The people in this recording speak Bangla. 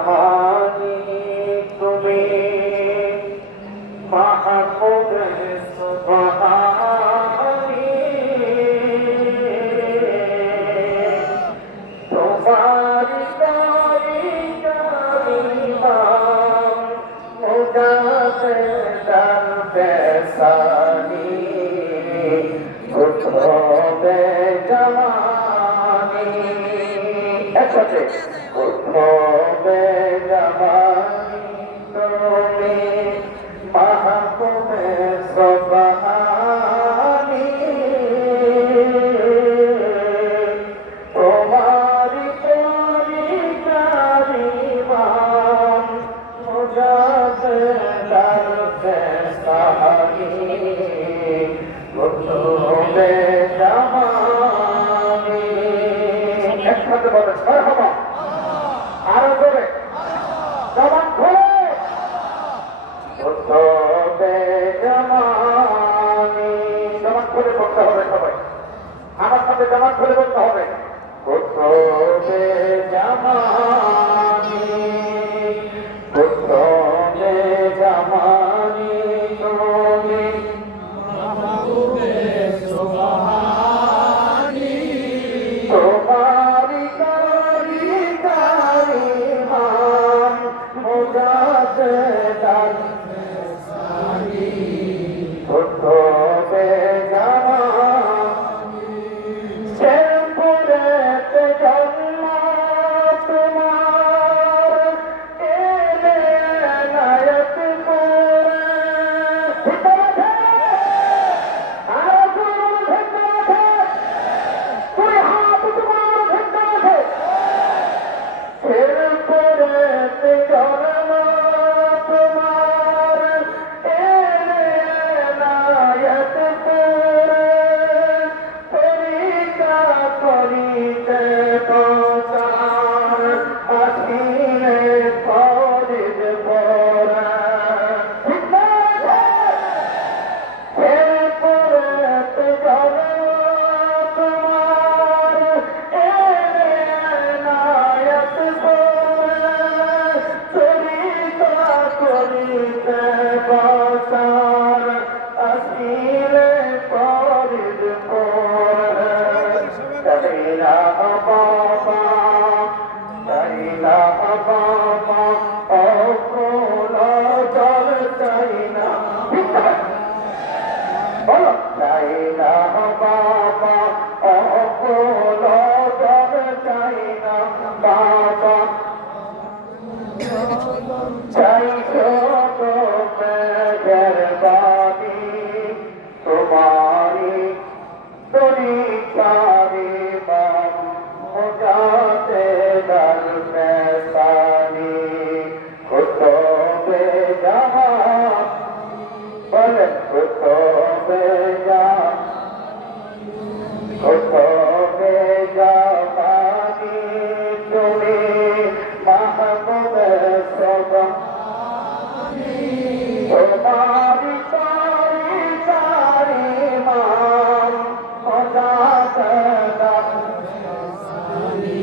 জামানি তুমি মাহবুব সুবহানি তোমার মুজাহিদার বেসানি উঠবে জামানি একসাথে উঠবে জামানি তুমি মাহবুবে সুবহানি তোমারি পরিচারি মান মুজাহিদার বেসানি উঠবে জামানি একসাথে বলেন মারহাবা আরো জোরে জবান খুলে উঠবে জামানি জবান খুলে বলতে হবে সবাই আমার সাথে জবান খুলে বলতে হবে উঠবে জামানি উঠবে জামানি তুমি মাহবুবে সুবহানি তোমারি কারিগরি মান মুজাহিদার বেসানি উঠবে জামানি শেরপুরেতে জন্ম তোমার এলে নায়কপুরে শেরপুরেতে জন্ম তোমার এলে নায়কপুরে পরীক্ষা করিতে প্রচার আসিলে ফরিদ পরা শেরপুরেতে জন্ম তোমার এলে নায়কপুরে পরীক্ষা করিতে প্রচার আসিলে ফরিদ পরা চাইলা বাবা চাইলা বাবা অকুল জল চাইনা বলো চাইলা বাবা অকুল জল চাইনা বাবা চাইছো তো মেহেরবানি তোমারি তরিকারি মান মুজাহিদার বেসানি উঠবে জামানি বলেন উঠবে উঠবে জামানি তুমি মাহবুবে সুবহানি তোমারি পরিচারি মান মুজাহিদার বেসানি